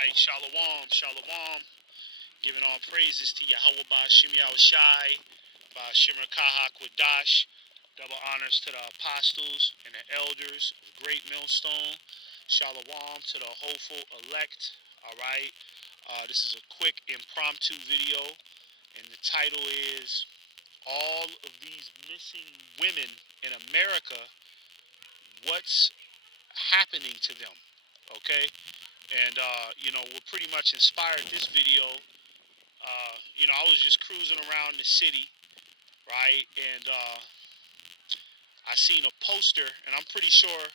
right, Shalom, Shalom. Giving all praises to Yahweh Ba'ashim Yahushai, Ba'ashim Kahak Wadash. Double honors to the apostles and the elders of Great Millstone. Shalom to the hopeful elect. All right. This is a quick impromptu video, and the title is All of These Missing Women in America, What's Happening to Them? Okay. And, what pretty much inspired this video, I was just cruising around the city, right? And I seen a poster, and I'm pretty sure,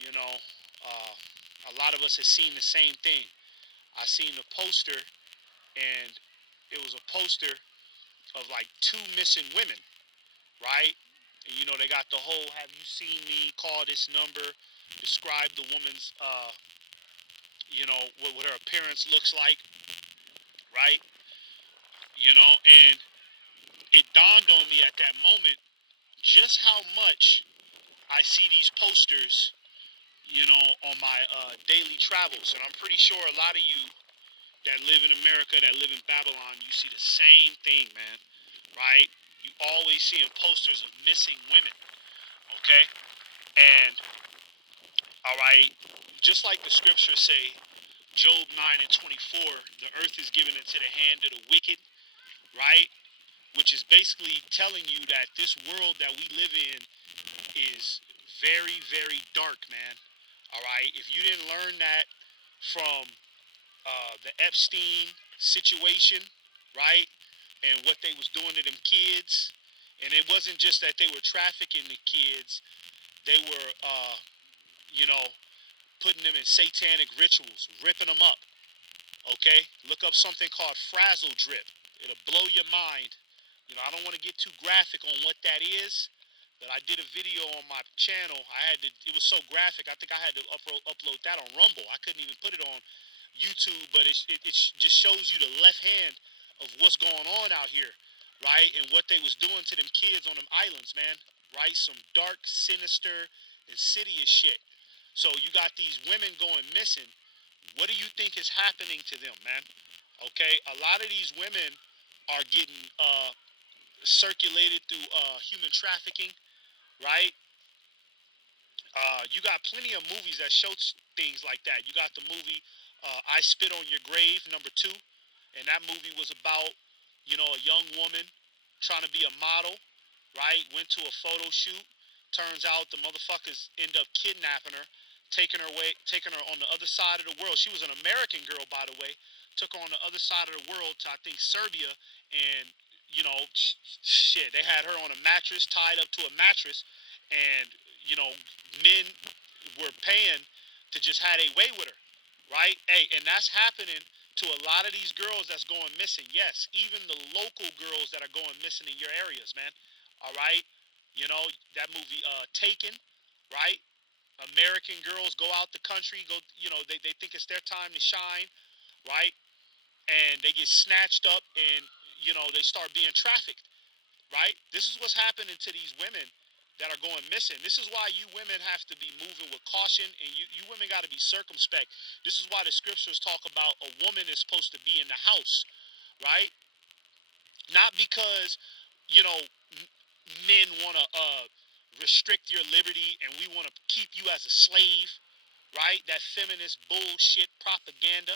you know, a lot of us have seen the same thing. I seen the poster, and it was a poster of like two missing women, right? And, they got the whole, have you seen me, call this number, describe the woman's, what her appearance looks like, right? And it dawned on me at that moment just how much I see these posters, on my daily travels. And I'm pretty sure a lot of you that live in America, that live in Babylon, you see the same thing, man, right? You always seeing posters of missing women, okay? And, all right, just like the scriptures say, Job 9 and 24, the earth is given into the hand of the wicked, right? Which is basically telling you that this world that we live in is very, very dark, man. All right. If you didn't learn that from the Epstein situation, right, and what they was doing to them kids, and it wasn't just that they were trafficking the kids, they were, putting them in satanic rituals, ripping them up. Okay. Look up something called frazzle drip. It'll blow your mind. I don't want to get too graphic on what that is, but I did a video on my channel. It was so graphic, I think I had to upload that on Rumble. I couldn't even put it on YouTube, but it just shows you the left hand of what's going on out here, right? And what they was doing to them kids on them islands, man, right? Some dark, sinister, insidious shit. So you got these women going missing. What do you think is happening to them, man? Okay, a lot of these women are getting circulated through human trafficking, right? You got plenty of movies that show things like that. You got the movie I Spit on Your Grave, #2, and that movie was about, a young woman trying to be a model, right? Went to a photo shoot. Turns out the motherfuckers end up kidnapping her, taking her on the other side of the world. She was an American girl, by the way. Took her on the other side of the world to, I think, Serbia, and shit, they had her on a mattress, tied up to a mattress, and men were paying to just have a way with her, right? Hey, and that's happening to a lot of these girls that's going missing. Yes, even the local girls that are going missing in your areas, man. All right, that movie Taken, right? American girls go out the country, they think it's their time to shine, right? And they get snatched up, and they start being trafficked, right? This is what's happening to these women that are going missing. This is why you women have to be moving with caution, and you women got to be circumspect. This is why the scriptures talk about a woman is supposed to be in the house, right? Not because, you know, men want to restrict your liberty and we want to keep you as a slave, right? That feminist bullshit propaganda,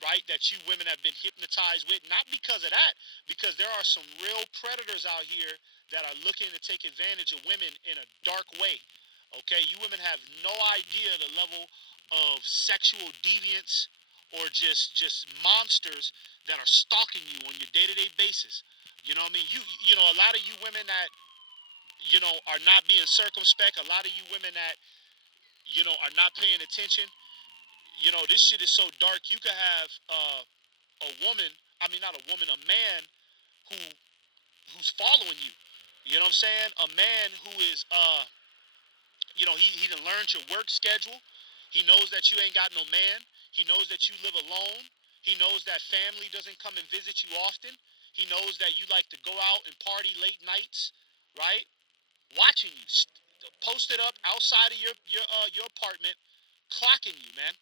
right, that you women have been hypnotized with. Not because of that, because there are some real predators out here that are looking to take advantage of women in a dark way. Okay, you women have no idea the level of sexual deviance or just monsters that are stalking you on your day-to-day basis. You know what I mean? A lot of you women that are not being circumspect. A lot of you women that are not paying attention. This shit is so dark. You could have a woman, I mean not a woman, a man who who's following you. You know what I'm saying? A man who is he done learned your work schedule. He knows that you ain't got no man. He knows that you live alone. He knows that family doesn't come and visit you often. He knows that you like to go out and party late nights, right? Watching you, posted up outside of your apartment, clocking you, man.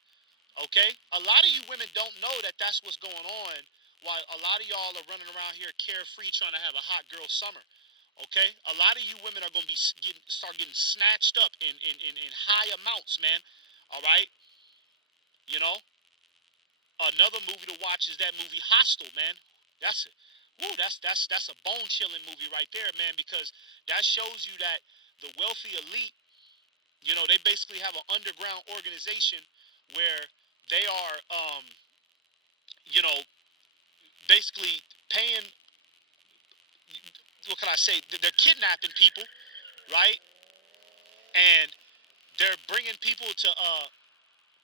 Okay? A lot of you women don't know that that's what's going on, while a lot of y'all are running around here carefree trying to have a hot girl summer. Okay? A lot of you women are going to be start getting snatched up in high amounts, man. All right? You know? Another movie to watch is that movie Hostel, man. That's it. Woo, that's a bone chilling movie right there, man, because that shows you that the wealthy elite, they basically have an underground organization where they are, you know, basically paying. What can I say? They're kidnapping people, right? And they're bringing people to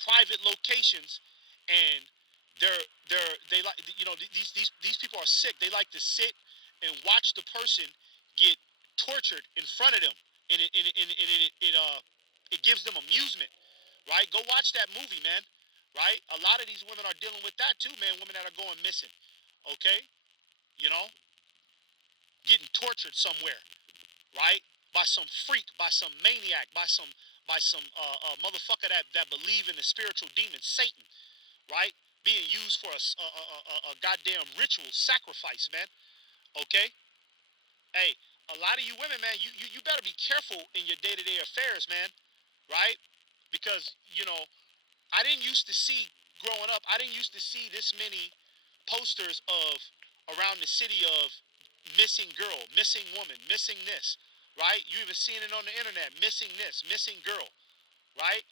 private locations, and they like, these people are sick. They like to sit and watch the person get tortured in front of them, and it gives them amusement, right? Go watch that movie, man. Right? A lot of these women are dealing with that too, man. Women that are going missing, okay? You know, getting tortured somewhere, right? By some freak, by some maniac, by some motherfucker that believe in the spiritual demon Satan, right? Being used for a goddamn ritual sacrifice, man. Okay? Hey, a lot of you women, man, you better be careful in your day-to-day affairs, man. Right? Because, I didn't used to see, growing up, I didn't used to see this many posters of around the city of missing girl, missing woman, missing this, right? You even seen it on the internet, missing this, missing girl, right?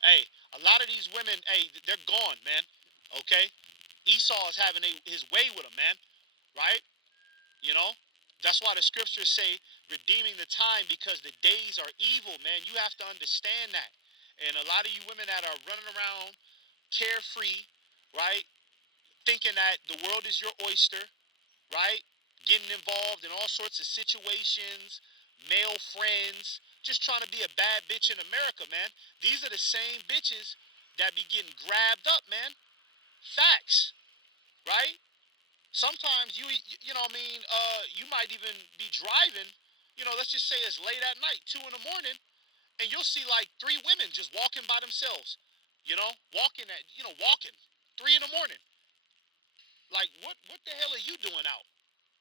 Hey, a lot of these women, hey, they're gone, man. Okay? Esau is having his way with them, man. Right? You know? That's why the scriptures say redeeming the time, because the days are evil, man. You have to understand that. And a lot of you women that are running around carefree, right? Thinking that the world is your oyster, right? Getting involved in all sorts of situations, male friends, just trying to be a bad bitch in America, man. These are the same bitches that be getting grabbed up, man. Facts, right? Sometimes you know what I mean, you might even be driving, let's just say it's late at night, 2 in the morning, and you'll see like three women just walking by themselves, walking 3 in the morning. Like what the hell are you doing out?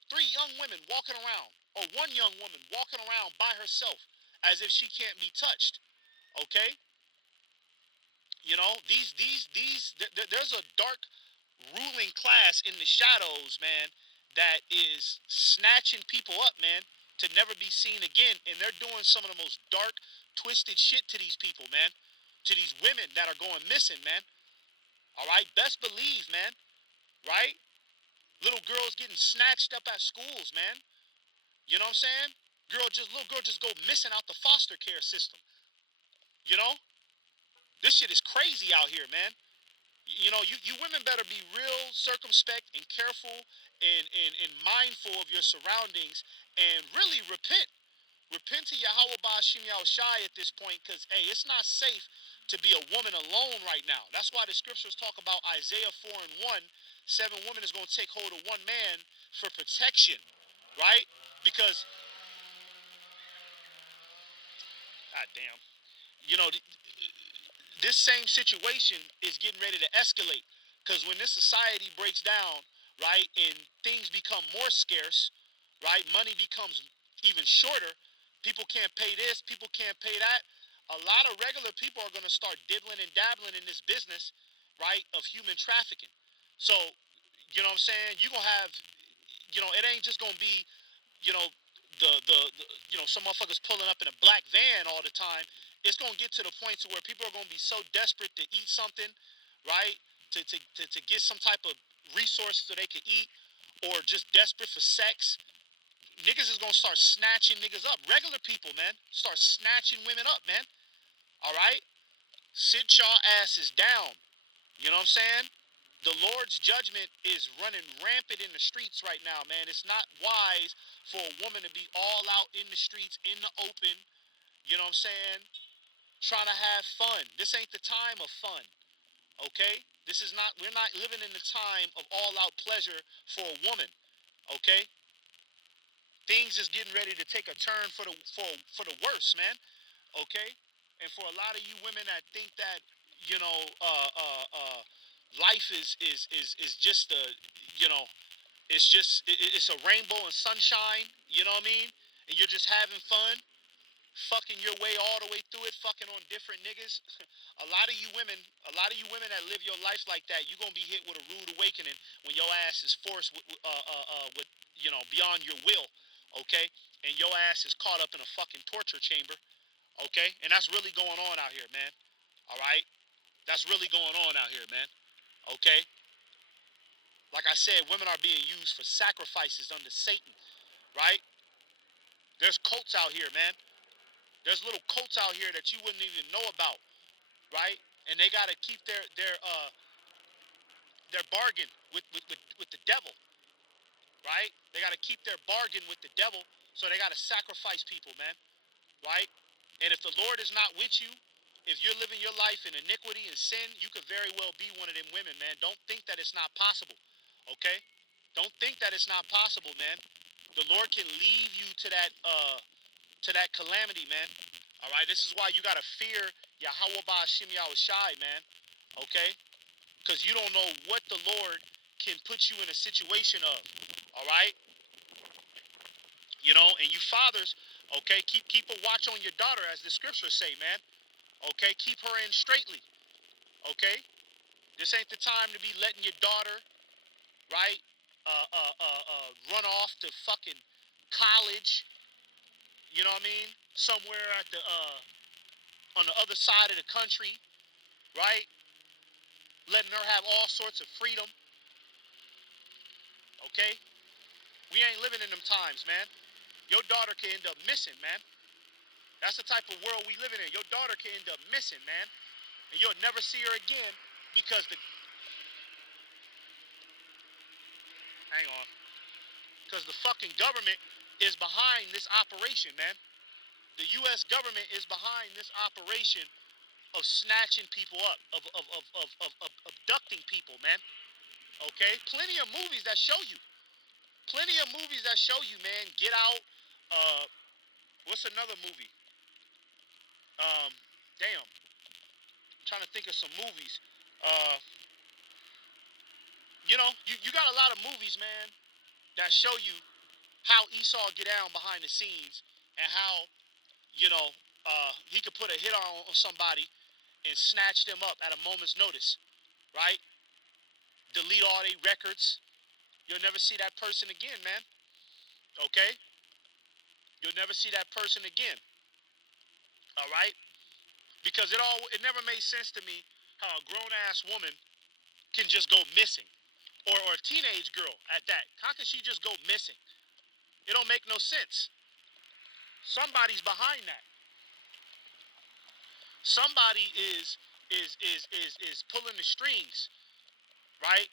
Three young women walking around, or one young woman walking around by herself as if she can't be touched. Okay? There's a dark ruling class in the shadows, man, that is snatching people up, man, to never be seen again. And they're doing some of the most dark, twisted shit to these people, man. To these women that are going missing, man. All right? Best believe, man. Right? Little girls getting snatched up at schools, man. You know what I'm saying? Little girl just go missing out the foster care system. You know? This shit is crazy out here, man. You women better be real circumspect and careful and mindful of your surroundings, and really repent. Repent to Yahweh Ba'ashim Shai at this point, because, hey, it's not safe to be a woman alone right now. That's why the scriptures talk about Isaiah 4 and 1. 7 women is going to take hold of one man for protection, right? Because, god damn, you know, this same situation is getting ready to escalate, because when this society breaks down, right, and things become more scarce, right, money becomes even shorter, people can't pay this, people can't pay that, a lot of regular people are going to start dibbling and dabbling in this business, right, of human trafficking. So, you know what I'm saying, you're going to have, it ain't just going to be, you know, some motherfuckers pulling up in a black van all the time. It's gonna get to the point to where people are gonna be so desperate to eat something, right? To get some type of resource so they can eat, or just desperate for sex. Niggas is gonna start snatching niggas up. Regular people, man, start snatching women up, man. All right, sit y'all asses down. You know what I'm saying? The Lord's judgment is running rampant in the streets right now, man. It's not wise for a woman to be all out in the streets, in the open, you know what I'm saying? Trying to have fun. This ain't the time of fun, okay? We're not living in the time of all out pleasure for a woman, okay? Things is getting ready to take a turn for the worse, man, okay? And for a lot of you women that think that, you know, life is just a, you know, it's a rainbow and sunshine. You know what I mean? And you're just having fun, fucking your way all the way through it, fucking on different niggas. A lot of you women that live your life like that, you're gonna be hit with a rude awakening when your ass is forced with beyond your will, okay? And your ass is caught up in a fucking torture chamber, okay? And that's really going on out here, man. All right, that's really going on out here, man. Okay, like I said, women are being used for sacrifices under Satan, right? There's cults out here, man. There's little cults out here that you wouldn't even know about, right? And they gotta keep their bargain with the devil, right? They gotta keep their bargain with the devil, so they gotta sacrifice people, man, right? And if the Lord is not with you, if you're living your life in iniquity and sin, you could very well be one of them women, man. Don't think that it's not possible, okay? Don't think that it's not possible, man. The Lord can lead you to that calamity, man. All right, this is why you gotta fear Yahweh Ba'ashim Yahushai, man. Okay, because you don't know what the Lord can put you in a situation of. All right, and you fathers, okay, keep a watch on your daughter, as the scriptures say, man. Okay, keep her in straightly. Okay, this ain't the time to be letting your daughter, right, run off to fucking college. You know what I mean? Somewhere at the on the other side of the country, right? Letting her have all sorts of freedom. Okay, we ain't living in them times, man. Your daughter can end up missing, man. That's the type of world we living in. Your daughter can end up missing, man, and you'll never see her again because hang on, because the fucking government is behind this operation, man. The U.S. government is behind this operation of snatching people up, of abducting people, man. Okay, plenty of movies that show you. Plenty of movies that show you, man. Get Out. Uh, what's another movie? Um, damn. I'm trying to think of some movies. Uh, you got a lot of movies, man, that show you how Esau get down behind the scenes and how he could put a hit on somebody and snatch them up at a moment's notice, right? Delete all their records. You'll never see that person again, man. Okay? You'll never see that person again. All right? Because it never made sense to me how a grown ass woman can just go missing. Or a teenage girl at that. How can she just go missing? It don't make no sense. Somebody's behind that. Somebody is pulling the strings, right?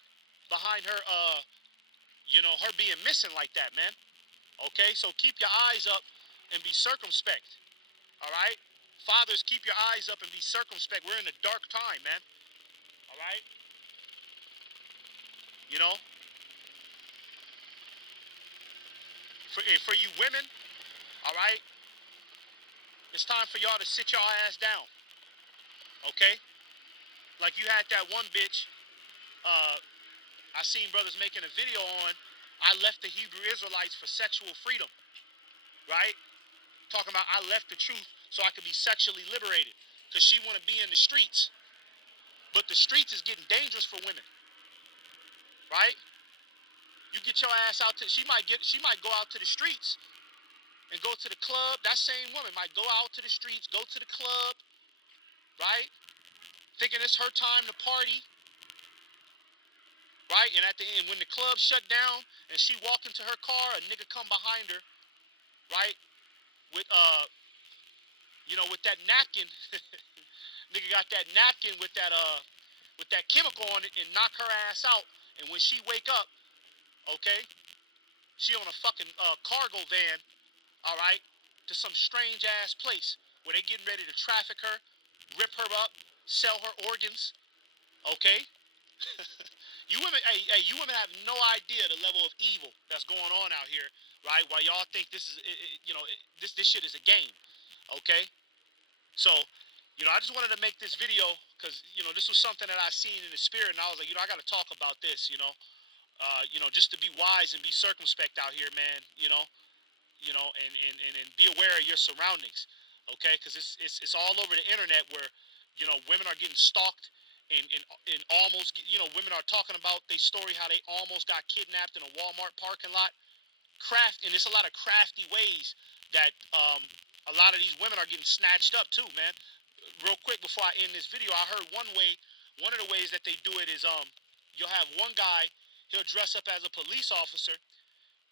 Behind her her being missing like that, man. Okay? So keep your eyes up and be circumspect. All right? Fathers, keep your eyes up and be circumspect. We're in a dark time, man. All right? You know, for you women, all right, it's time for y'all to sit y'all ass down. Okay? Like you had that one bitch, uh, I seen brothers making a video on, I left the Hebrew Israelites for sexual freedom. Right? Talking about I left the truth so I could be sexually liberated. Because she want to be in the streets. But the streets is getting dangerous for women. Right? You get your ass out to, she might go out to the streets and go to the club. That same woman might go out to the streets, go to the club, right? Thinking it's her time to party, right? And at the end, when the club shut down and she walk into her car, a nigga come behind her, right? With with that napkin. Nigga got that napkin with that chemical on it and knock her ass out. And when she wake up, okay, she on a fucking cargo van, all right, to some strange ass place where they getting ready to traffic her, rip her up, sell her organs, okay? You women have no idea the level of evil that's going on out here, right? While y'all think this is, this shit is a game, okay? So, I just wanted to make this video because this was something that I seen in the spirit, and I was like, I got to talk about this. Just to be wise and be circumspect out here, man. And be aware of your surroundings, okay? Because it's all over the internet where women are getting stalked and almost women are talking about their story how they almost got kidnapped in a Walmart parking lot. And there's a lot of crafty ways that a lot of these women are getting snatched up too, man. Real quick before I end this video, I heard one of the ways that they do it is you'll have one guy, he'll dress up as a police officer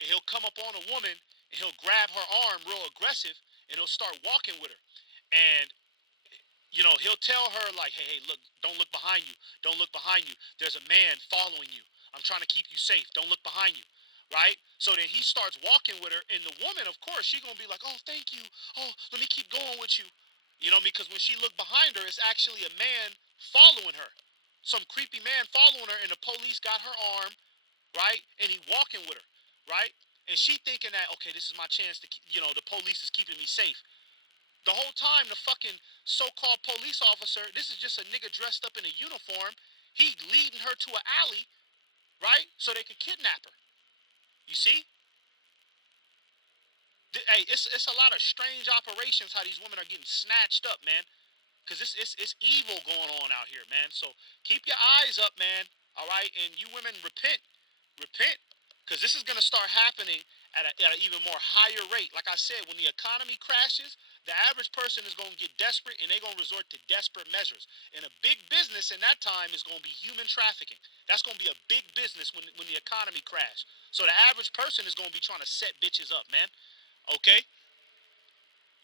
and he'll come up on a woman and he'll grab her arm real aggressive and he'll start walking with her. And he'll tell her like, hey, look, don't look behind you. Don't look behind you. There's a man following you. I'm trying to keep you safe. Don't look behind you. Right? So then he starts walking with her, and the woman, of course, she's gonna be like, oh, thank you. Oh, let me keep going with you. Because when she looked behind her, it's actually a man following her. Some creepy man following her, and the police got her arm, right? And he walking with her, right? And she thinking that, okay, this is my chance to, the police is keeping me safe. The whole time, the fucking so-called police officer, this is just a nigga dressed up in a uniform. He leading her to an alley, right? So they could kidnap her. You see? Hey, it's a lot of strange operations how these women are getting snatched up, man. Because it's evil going on out here, man. So keep your eyes up, man. All right? And you women, repent. Repent. Because this is going to start happening at an even more higher rate. Like I said, when the economy crashes, the average person is going to get desperate and they're going to resort to desperate measures. And a big business in that time is going to be human trafficking. That's going to be a big business when the economy crashes. So the average person is going to be trying to set bitches up, man. Okay?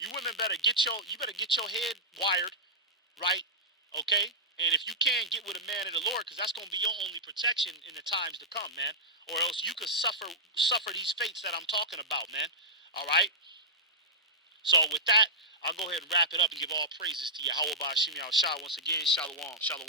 You women better get your head wired, right? Okay? And if you can, get with a man of the Lord, because that's going to be your only protection in the times to come, man. Or else you could suffer these fates that I'm talking about, man. All right? So with that, I'll go ahead and wrap it up and give all praises to Yahweh Ba'ashim Shah. Once again, Shalom, Shalom.